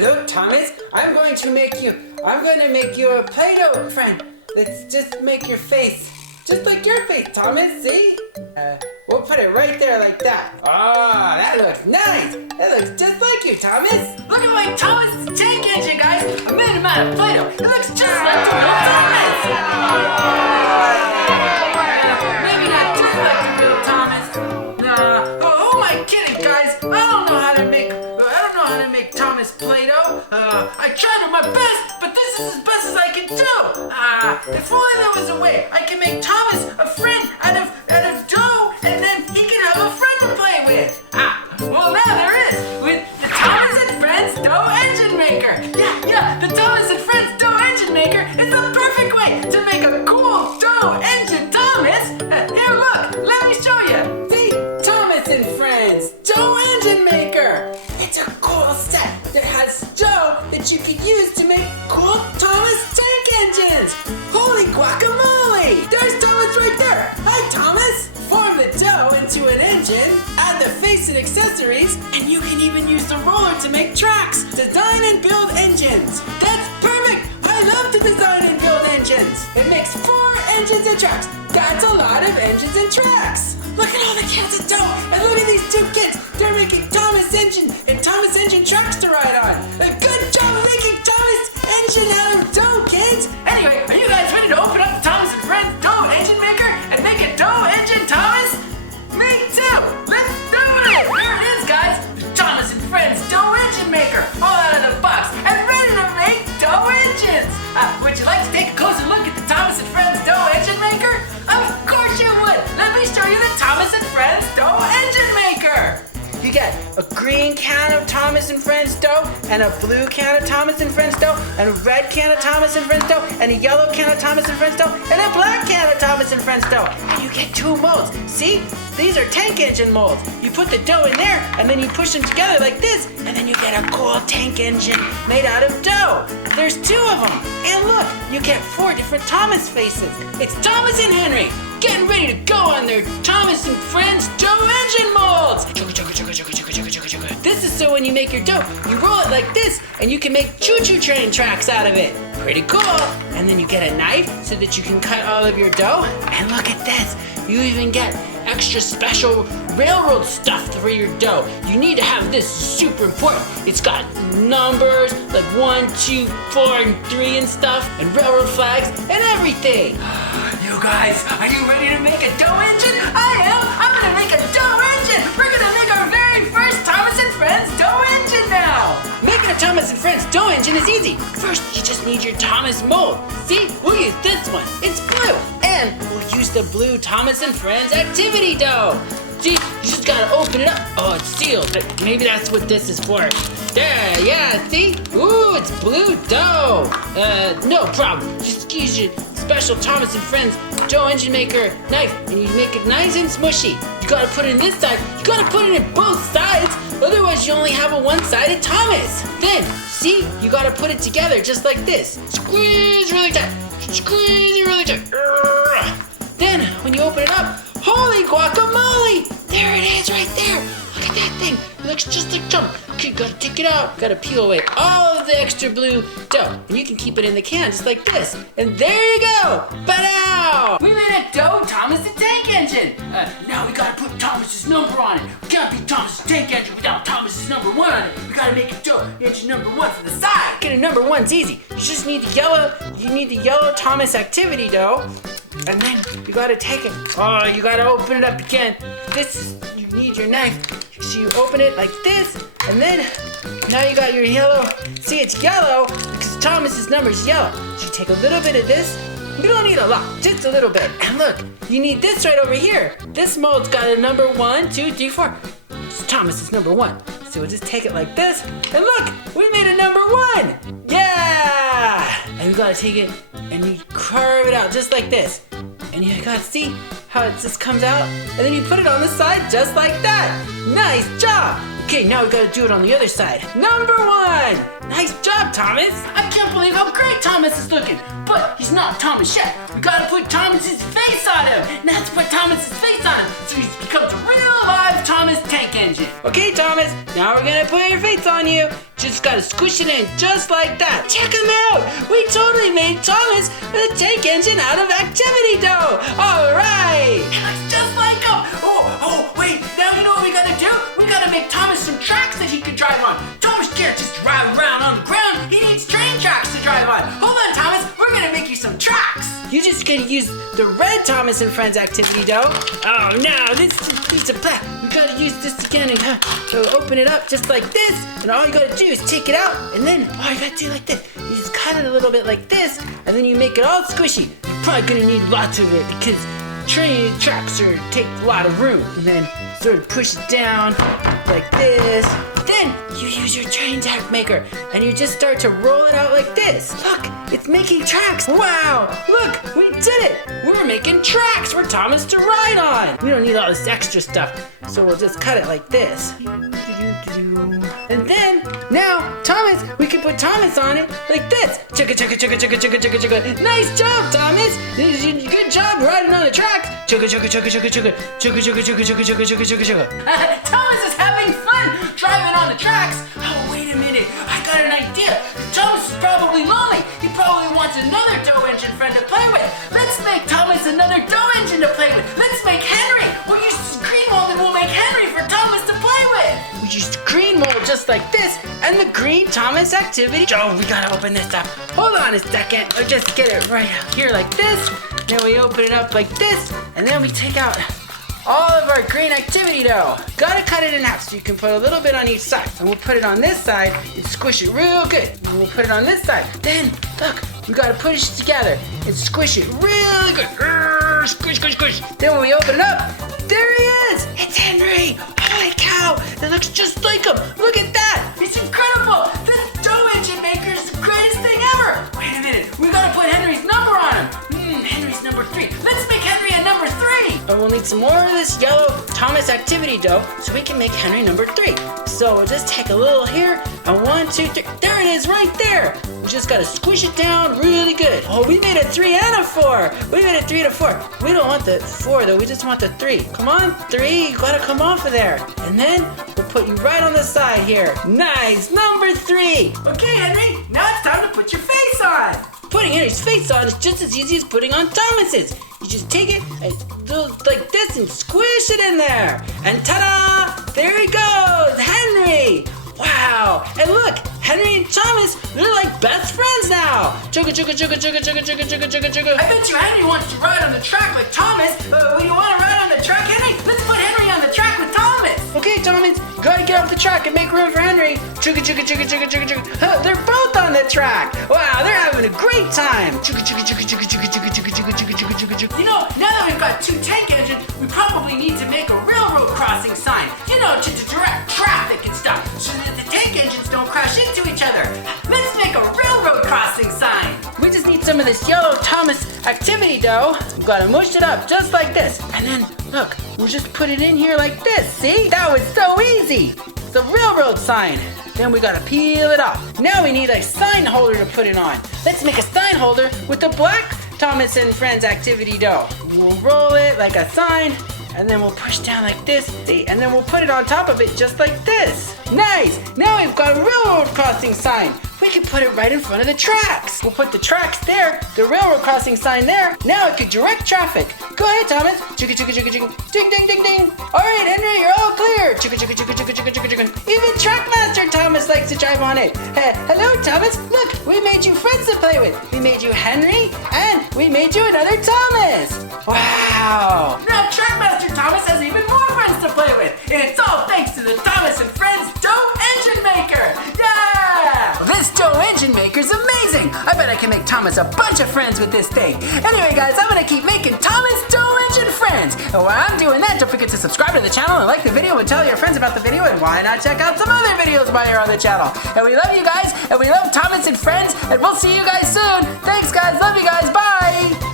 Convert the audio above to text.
look, Thomas, I'm going to make you a Play-Doh friend. Let's just make your face, just like your face, Thomas, see? We'll put it right there like that. Oh, that looks nice. That looks just like you, Thomas. Look at my Thomas tank engine, guys. I made him out of Play-Doh. It looks just like the real Thomas. Maybe not just like the real Thomas. Nah. Oh, who am I kidding, guys? I don't know how to make Thomas Play-Doh. I tried my best, but this is as best as I can do. If only there was a way I can make Thomas a friend out of dough, and then he can have a friend to play with. Well now there is, with the Thomas and Friends Dough Engine Maker. Yeah, the Thomas and Friends Dough Engine Maker is the perfect way to make a cool dough engine, Thomas. Here, look, let me show you. See, Thomas and Friends Dough Engine Maker. It's a cool set that has dough that you could use to make cool Thomas tank engines. Holy guacamole! There's Thomas right there. Hi, Thomas. Form the dough into an engine, add the face and accessories, and you can even use the roller to make tracks. Design and build engines. That's perfect. I love to design and build engines. It makes 4 engines and tracks. That's a lot of engines and tracks. Look at all the cans of dough, and look at these 2 kids. They're making Thomas engine and Thomas engine tracks to ride on. A good job making Thomas engine out of dough, kids. Anyway, are you guys ready to open up the Thomas and Friends Dough Engine Maker and make a dough engine, Thomas? Me too. Let's do it. Here it is, guys. The Thomas and Friends Dough Engine Maker, all out of the box and ready to make dough engines. Would you like to take a closer look at the Thomas and Friends Dough Engine Maker? Of course you would. Let me show you the Thomas and Friends Dough Engine Maker. You get a green can of Thomas and Friends dough, and a blue can of Thomas and Friends dough, and a red can of Thomas and Friends dough, and a yellow can of Thomas and Friends dough, and a black can of Thomas and Friends dough. And you get 2 molds. See? These are tank engine molds. You put the dough in there, and then you push them together like this, and then you get a cool tank engine made out of dough. There's 2 of them. And look, you get 4 different Thomas faces. It's Thomas and Henry getting ready to go on their Thomas and Friends dough engine molds. This is so when you make your dough, you roll it like this, and you can make choo-choo train tracks out of it. Pretty cool. And then you get a knife so that you can cut all of your dough. And look at this. You even get extra special railroad stuff for your dough. You need to have this, super important. It's got numbers like 1, 2, 4, and 3 and stuff, and railroad flags and everything. You guys, are you ready to make a dough engine? I am. I'm gonna make a dough engine. We're gonna make our very first Thomas and Friends dough engine now. Making a Thomas and Friends dough engine is easy. First, you just need your Thomas mold. See, we'll use this one. It's blue. And we'll use the blue Thomas and Friends activity dough. See, you just gotta open it up. Oh, it's sealed. Maybe that's what this is for. There, yeah, see? Ooh, it's blue dough. No problem. Just use your special Thomas and Friends dough engine maker knife, and you make it nice and smushy. You gotta put it in this side. You gotta put it in both sides. Otherwise, you only have a one-sided Thomas. Then, see, you gotta put it together just like this. Squeeze really tight. Squeeze it really tight. Then, when you open it up, holy guacamole! There it is right there. Look at that thing. It looks just like Thomas. Okay, gotta take it out. Gotta peel away all of the extra blue dough. And you can keep it in the can just like this. And there you go. Ba-dow! We made a dough Thomas the Tank Engine. Now we gotta put Thomas's number on it. We can't be Thomas's Tank Engine without Thomas's number 1 on it. We gotta make a dough engine number 1 for the side. Getting number 1's easy. You just need the yellow Thomas activity dough. And then you gotta take it. Oh, you gotta open it up again. You need your knife. So you open it like this, and then now you got your yellow. See, it's yellow because Thomas's number is yellow. So you take a little bit of this. You don't need a lot, just a little bit. And look, you need this right over here. This mold's got a number 1, 2, 3, 4. It's Thomas's number 1. So we'll just take it like this, and look, we made a number 1. Yeah! And you gotta take it and you carve it out just like this. And you gotta see how it just comes out, and then you put it on the side just like that. Nice job! Okay, now we gotta do it on the other side. Number 1. Nice job, Thomas. I can't believe how great Thomas is looking. But he's not Thomas yet. We gotta put Thomas's face on him. Now let's put Thomas's face on him so he becomes a real live Thomas tank engine. Okay, Thomas, now we're gonna put your face on you. Just gotta squish it in just like that. Check him out. We totally made Thomas with a tank engine out of activity dough. All right. It looks just like him. Oh, wait. Now you know what we gotta do? We gotta make Thomas some tracks that he can drive on. Thomas can't just drive around on the ground. He needs train tracks to drive on. Hold on, Thomas. We're gonna make you some tracks. You just gonna use the red Thomas and Friends activity dough. Oh no, this is a piece of black. We gotta use this again and open it up just like this. And all you gotta do is take it out, and then all you gotta do like this. You just cut it a little bit like this, and then you make it all squishy. You're probably gonna need lots of it because train tracks take a lot of room. And then sort of push it down like this. Then you use your train track maker and you just start to roll it out like this. Look, it's making tracks. Wow, look, we did it. We're making tracks for Thomas to ride on. We don't need all this extra stuff, so we'll just cut it like this. And then, now, Thomas, we can put Thomas on it like this. Chugga, chugga, chugga, chugga, chugga, chugga, chugga. Nice job, Thomas. Good job riding on the tracks. Chugga, chugga, chugga, chugga, chugga, chugga, chugga, chugga, chugga, chugga, chugga, chugga, chugga. Thomas is having fun driving on the tracks. Oh, wait a minute. I got an idea. Thomas is probably lonely. He probably wants another Doh engine friend to play with. Let's make Thomas another Doh engine to play with. Let's make Henry. We'll use green mold and we'll make Henry for Thomas to play with. We used green mold just like this and the green Thomas activity. Oh, we gotta open this up. Hold on a second. I'll just get it right out here like this. Then we open it up like this, and then we take out all of our green activity dough. Gotta cut it in half so you can put a little bit on each side. And we'll put it on this side and squish it real good. And we'll put it on this side. Then, look, we gotta push it together and squish it really good. Squish, squish, squish. Then when we open it up, there he is. It's Henry. Holy cow, it looks just like him. Look at that. It's incredible. This Doh engine maker is the greatest thing ever. Wait a minute. We gotta put Henry's number on him. Henry's number 3. Let's make Henry a number 3. And we'll need some more of this yellow Thomas activity dough so we can make Henry number 3. So we'll just take a little here and 1, 2, 3. There it is right there. We just gotta squish it down really good. Oh, we made a 3 and a 4. We made a 3 and a 4. We don't want the 4 though, we just want the 3. Come on, 3, you gotta come off of there. And then we'll put you right on the side here. Nice, number 3. Okay, Henry, now it's time to put your face on. Putting Henry's face on is just as easy as putting on Thomas's. You just take it and do like this and squish it in there. And ta-da! There he goes, Henry! Wow! And look, Henry and Thomas, they're like best friends now. Chugga, chugga, chugga, chugga, chugga, chugga, chugga, chugga, chugga. I bet you Henry wants to ride on the track with Thomas. You want to ride on the track, Henry? Let's put Henry on the track with Thomas. Okay, Thomas, gotta get off the track and make room for Henry. Chugga, chugga, chugga, chugga, chugga, chugga. Huh, they're both on the track. Wow, they're having a great time. Chugga, chugga, chugga, chugga, chugga, chugga, chugga, chugga, chugga, chugga, chugga, chugga. You know, now that we've got 2 tank engines, we probably need to make a railroad crossing sign. You know, to direct traffic and stuff, so that the tank engines don't crash into each other. Let's make a railroad crossing sign. We just need some of this yellow Thomas activity dough. We've got to mush it up just like this. And then, look, we'll just put it in here like this. See? That was so easy. It's a railroad sign. Then we got to peel it off. Now we need a sign holder to put it on. Let's make a sign holder with the black Thomas and Friends activity dough. We'll roll it like a sign. And then we'll push down like this, see? And then we'll put it on top of it just like this. Nice! Now we've got a railroad crossing sign. We can put it right in front of the tracks. We'll put the tracks there, the railroad crossing sign there. Now it could direct traffic. Go ahead, Thomas. Chugga, chugga, chugga, chugga. Ding, ding, ding, ding. All right, Henry, you're all clear. Chugga, chugga, chugga, chugga, chugga, chugga, chugga. Even Trackmaster Thomas likes to drive on it. Hello, Thomas. Look, we made you friends to play with. We made you Henry, and we made you another Thomas. Wow. Now Trackmaster Thomas has even more friends to play with. And it's all thanks to the Thomas and Friends Doh engine maker. Yeah! This Doh engine maker's amazing. I bet I can make Thomas a bunch of friends with this thing. Anyway, guys, I'm gonna keep making Thomas Doh engine friends. And while I'm doing that, don't forget to subscribe to the channel and like the video and tell your friends about the video. And why not check out some other videos while you're on the channel. And we love you guys, and we love Thomas and Friends, and we'll see you guys soon. Thanks, guys. Love you guys. Bye.